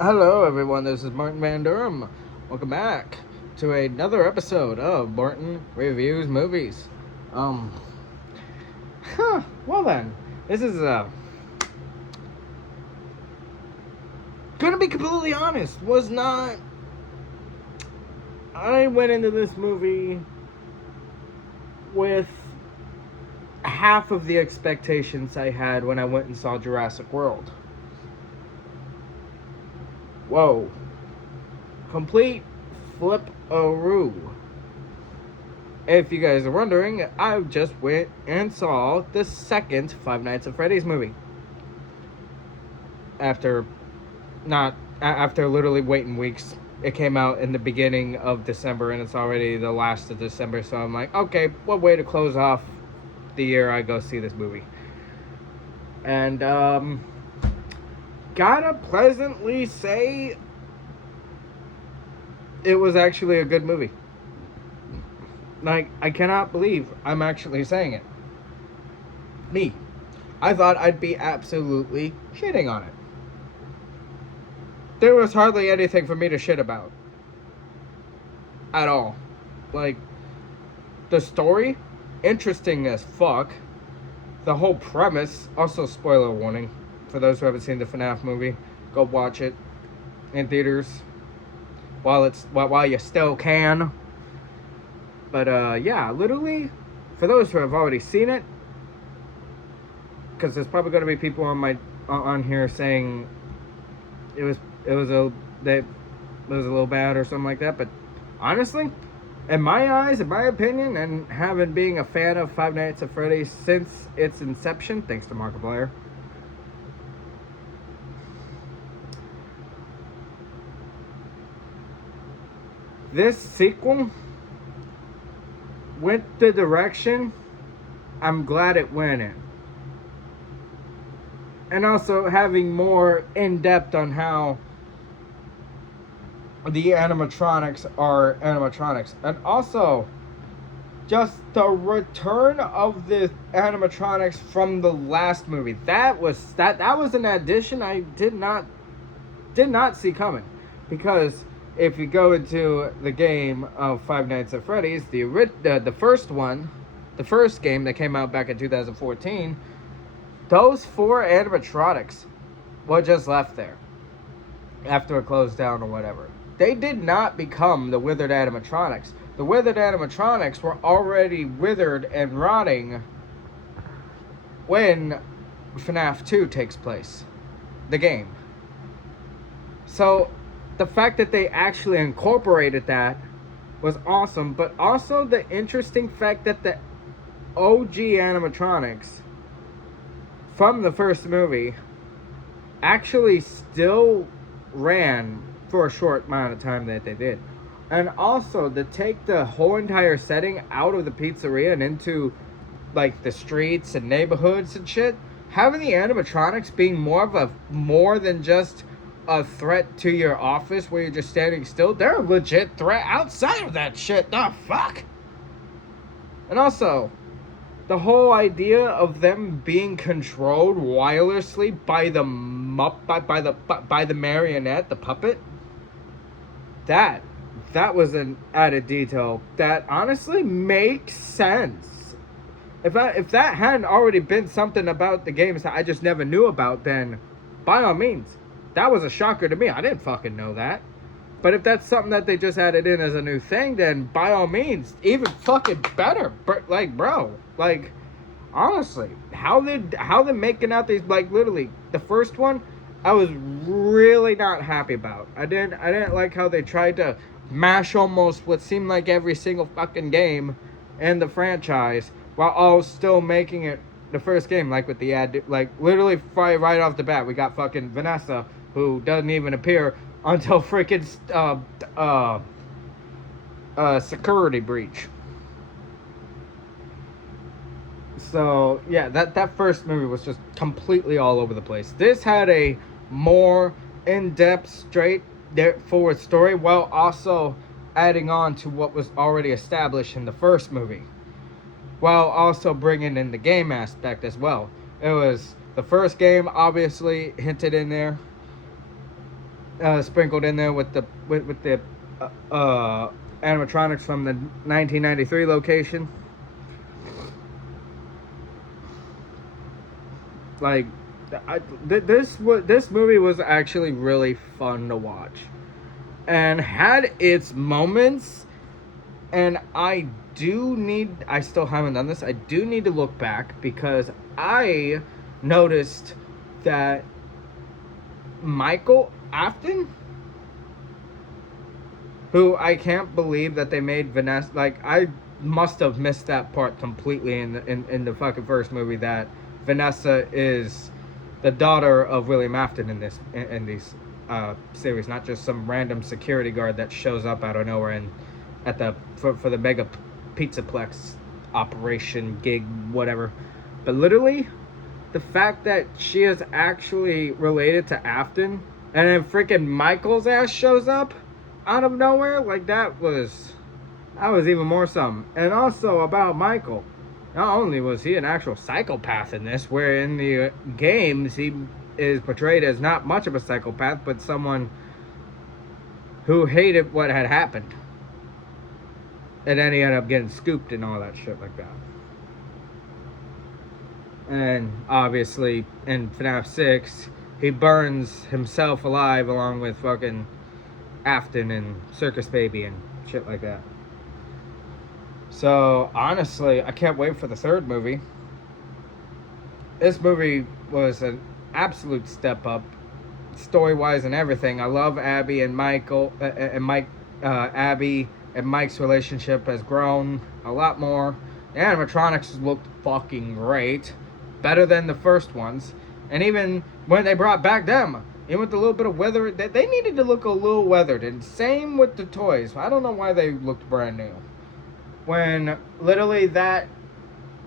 Hello, everyone. This is Martin Van Durham. Welcome back to another episode of Martin Reviews Movies. Um, well then, this is gonna be completely honest. Was not. I went into this movie with half of the expectations I had when I went and saw Jurassic World. Whoa. Complete flip-a-roo. If you guys are wondering, I just went and saw the second Five Nights at Freddy's movie. After literally waiting weeks. It came out in the beginning of December and it's already the last of December, so I'm like, okay, what way to close off the year I go see this movie. And gotta pleasantly say it was actually a good movie. Like, I cannot believe I'm actually saying it. Me. I thought I'd be absolutely shitting on it. There was hardly anything for me to shit about. At all. Like, the story, interesting as fuck. The whole premise, also spoiler warning, for those who haven't seen the FNAF movie, go watch it in theaters while you still can. But yeah, literally, for those who have already seen it, because there's probably going to be people on here saying it was a little bad or something like that. But honestly, in my eyes, in my opinion, and having being a fan of Five Nights at Freddy since its inception, thanks to Markiplier, this sequel went the direction I'm glad it went in. And also having more in-depth on how the animatronics are animatronics. And also just the return of the animatronics from the last movie. That was an addition I did not see coming. Because if you go into the game of Five Nights at Freddy's, the first one, the first game that came out back in 2014, those 4 animatronics were just left there after it closed down or whatever. They did not become the withered animatronics. The withered animatronics were already withered and rotting when FNAF 2 takes place, the game. So the fact that they actually incorporated that was awesome, but also the interesting fact that the OG animatronics from the first movie actually still ran for a short amount of time that they did. And also to take the whole entire setting out of the pizzeria and into like the streets and neighborhoods and shit, having the animatronics being more than just a threat to your office where you're just standing still. They're a legit threat outside of that shit. The fuck? And also, the whole idea of them being controlled wirelessly by the marionette, the puppet, that was an added detail that honestly makes sense. If that hadn't already been something about the games that I just never knew about, then by all means, that was a shocker to me. I didn't fucking know that. But if that's something that they just added in as a new thing, then by all means, even fucking better. Like, bro, like, honestly, how they're making out these, like, literally, the first one, I was really not happy about. I didn't like how they tried to mash almost what seemed like every single fucking game in the franchise while all still making it the first game, like with the ad, like literally right off the bat, we got fucking Vanessa, who doesn't even appear until freaking security breach. So yeah, that first movie was just completely all over the place. This had a more in-depth, straightforward story while also adding on to what was already established in the first movie, while also bringing in the game aspect as well. It was the first game obviously hinted in there. sprinkled in there with the animatronics from the 1993 location. Like, this movie was actually really fun to watch, and had its moments. And I still haven't done this. I do need to look back because I noticed that Michael Afton, who I can't believe that they made Vanessa, like, I must have missed that part completely in the fucking first movie, that Vanessa is the daughter of William Afton in these series, not just some random security guard that shows up out of nowhere and for the mega pizzaplex operation gig, whatever. But literally, the fact that she is actually related to Afton, and then freaking Michael's ass shows up out of nowhere, like, that was even more something. And also about Michael, not only was he an actual psychopath in this, where in the games he is portrayed as not much of a psychopath, but someone who hated what had happened. And then he ended up getting scooped and all that shit like that. And obviously in FNAF 6, he burns himself alive along with fucking Afton and Circus Baby and shit like that. So honestly, I can't wait for the third movie. This movie was an absolute step up, story-wise and everything. I love Abby and Michael and Mike. Abby and Mike's relationship has grown a lot more. The animatronics looked fucking great, better than the first ones. And even when they brought back them, even with a little bit of weather, they needed to look a little weathered. And same with the toys. I don't know why they looked brand new. When literally that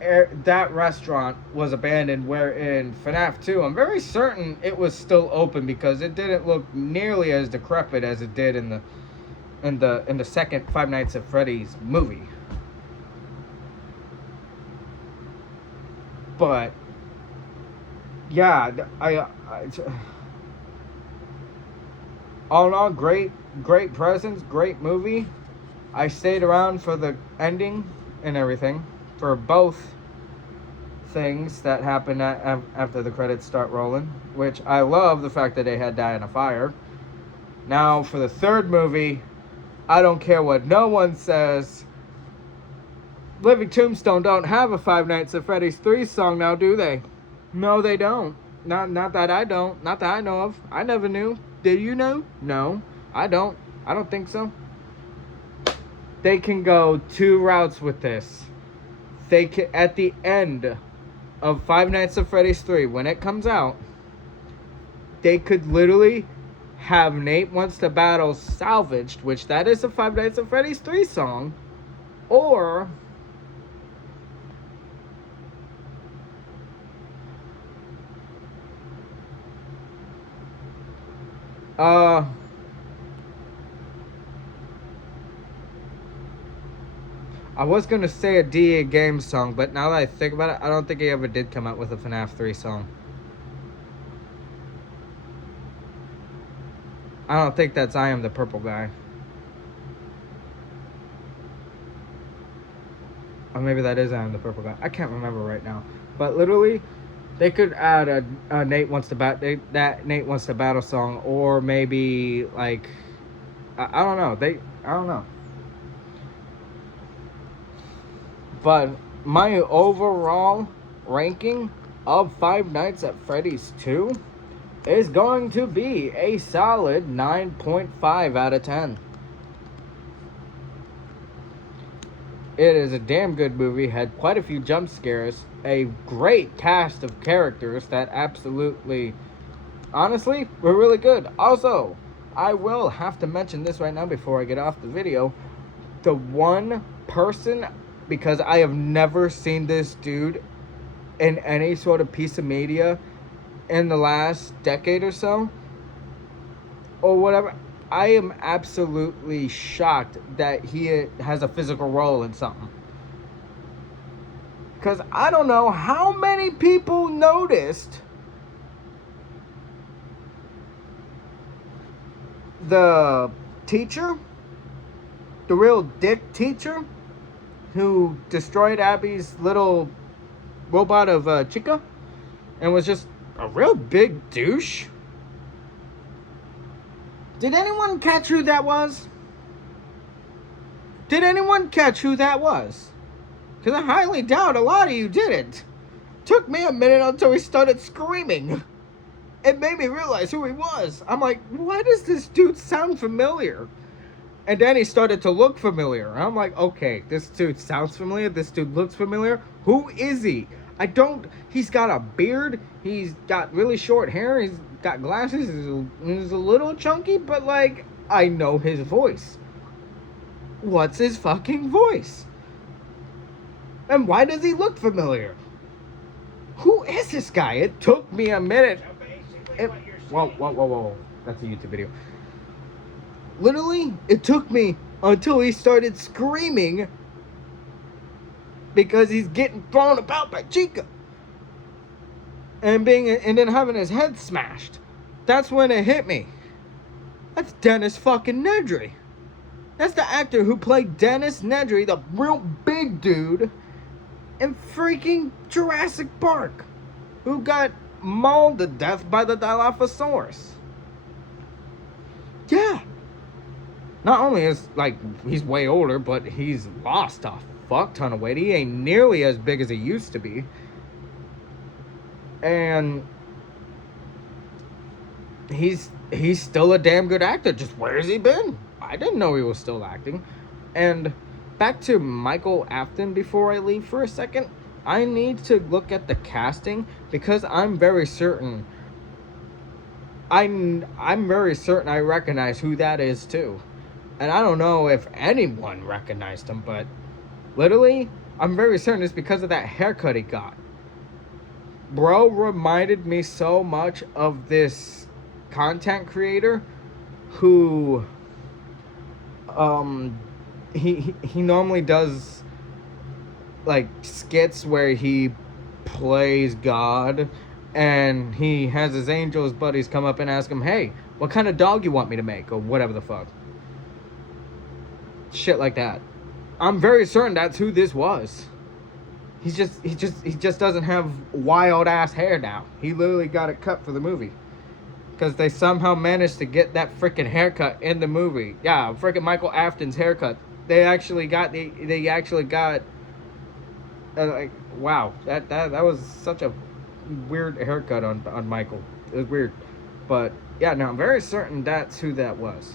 restaurant was abandoned, where in FNAF 2, I'm very certain it was still open because it didn't look nearly as decrepit as it did in the second Five Nights at Freddy's movie. But yeah, all in all, great presents, great movie. I stayed around for the ending and everything for both things that happen after the credits start rolling, which I love the fact that they had died in a fire. Now for the third movie, I don't care what no one says. Living Tombstone don't have a Five Nights at Freddy's 3 song now, do they? No, they don't. Not that I don't. Not that I know of. I never knew. Did you know? No, I don't. I don't think so. They can go two routes with this. They can, at the end of Five Nights at Freddy's 3, when it comes out, they could literally have Nate Wants to Battle salvaged, which that is a Five Nights at Freddy's 3 song, or I was gonna say a DA Games song, but now that I think about it, I don't think he ever did come out with a FNAF 3 song. I don't think that's I Am the Purple Guy. Or maybe that is I Am the Purple Guy. I can't remember right now. But literally, they could add a Nate Wants to Nate Wants to Battle song, or maybe like I don't know. I don't know. But my overall ranking of Five Nights at Freddy's 2 is going to be a solid 9.5 out of 10. It is a damn good movie, had quite a few jump scares, a great cast of characters that absolutely, honestly, were really good. Also, I will have to mention this right now before I get off the video. The one person, because I have never seen this dude in any sort of piece of media in the last decade or so, or whatever, I am absolutely shocked that he has a physical role in something. Because I don't know how many people noticed the teacher, the real dick teacher, who destroyed Abby's little robot of Chica, and was just a real big douche. Did anyone catch who that was? Did anyone catch who that was? Because I highly doubt a lot of you didn't. Took me a minute until he started screaming. It made me realize who he was. I'm like, why does this dude sound familiar? And then he started to look familiar. I'm like, okay, this dude sounds familiar. This dude looks familiar. Who is he? He's got a beard. He's got really short hair. He's got glasses. He's a little chunky, but like, I know his voice. What's his fucking voice? And why does he look familiar? Who is this guy? It took me a minute. Whoa. That's a YouTube video. Literally, it took me until he started screaming because he's getting thrown about by Chica. And then having his head smashed. That's when it hit me. That's Dennis fucking Nedry. That's the actor who played Dennis Nedry, the real big dude in freaking Jurassic Park, who got mauled to death by the Dilophosaurus. Yeah. Not only is, like, he's way older, but he's lost a fuck ton of weight. He ain't nearly as big as he used to be. And he's still a damn good actor. Just where has he been? I didn't know he was still acting. And back to Michael Afton before I leave for a second. I need to look at the casting because I'm very certain I'm very certain I recognize who that is too. And I don't know if anyone recognized him, but literally, I'm very certain it's because of that haircut he got. Bro reminded me so much of this content creator who he normally does like skits where he plays God, and he has his angels buddies come up and ask him, hey, what kind of dog you want me to make, or whatever the fuck. Shit like that. I'm very certain that's who this was. He just doesn't have wild ass hair now. He literally got it cut for the movie. Because they somehow managed to get that freaking haircut in the movie. Yeah, freaking Michael Afton's haircut. They actually got like, wow, that was such a weird haircut on Michael. It was weird. But yeah, no, I'm very certain that's who that was.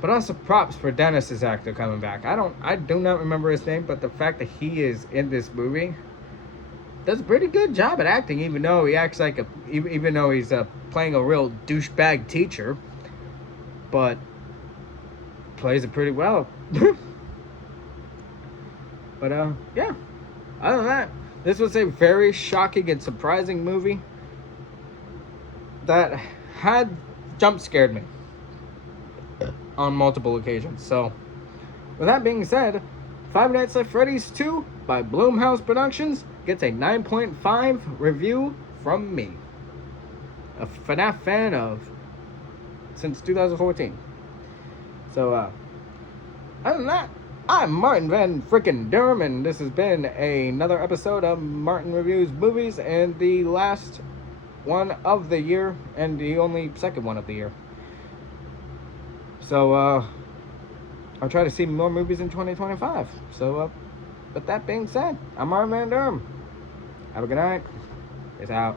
But also props for Dennis's actor coming back. I do not remember his name, but the fact that he is in this movie does a pretty good job at acting, even though he acts like even though he's playing a real douchebag teacher, but plays it pretty well. But yeah. Other than that, this was a very shocking and surprising movie that had jump scared me on multiple occasions. So, with that being said, Five Nights at Freddy's 2 by Blumehouse Productions gets a 9.5 review from me. A FNAF fan of since 2014. So, other than that, I'm Martin Van Frickin' Durham, and this has been another episode of Martin Reviews Movies, and the last one of the year, and the only second one of the year. So, I'll try to see more movies in 2025. So, with that being said, I'm Martin Van Durham. Have a good night. Peace out.